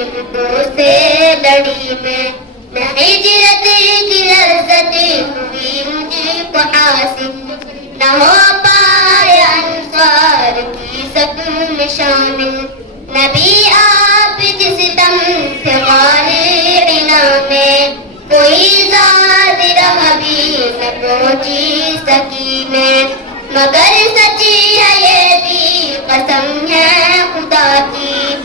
عشقوں سے لڑی میں، نہ ہجرت کی لذت ہوئی مجھے کو حاصل، نہ ہو پائے انصار کی سب میں شامل، نبی آپ جس دم سے غالبنا میں، کوئی ذات رہ بھی نہ پہنچی سکی میں، مگر سچی ہے یہ بھی قسم ہے خدا کی،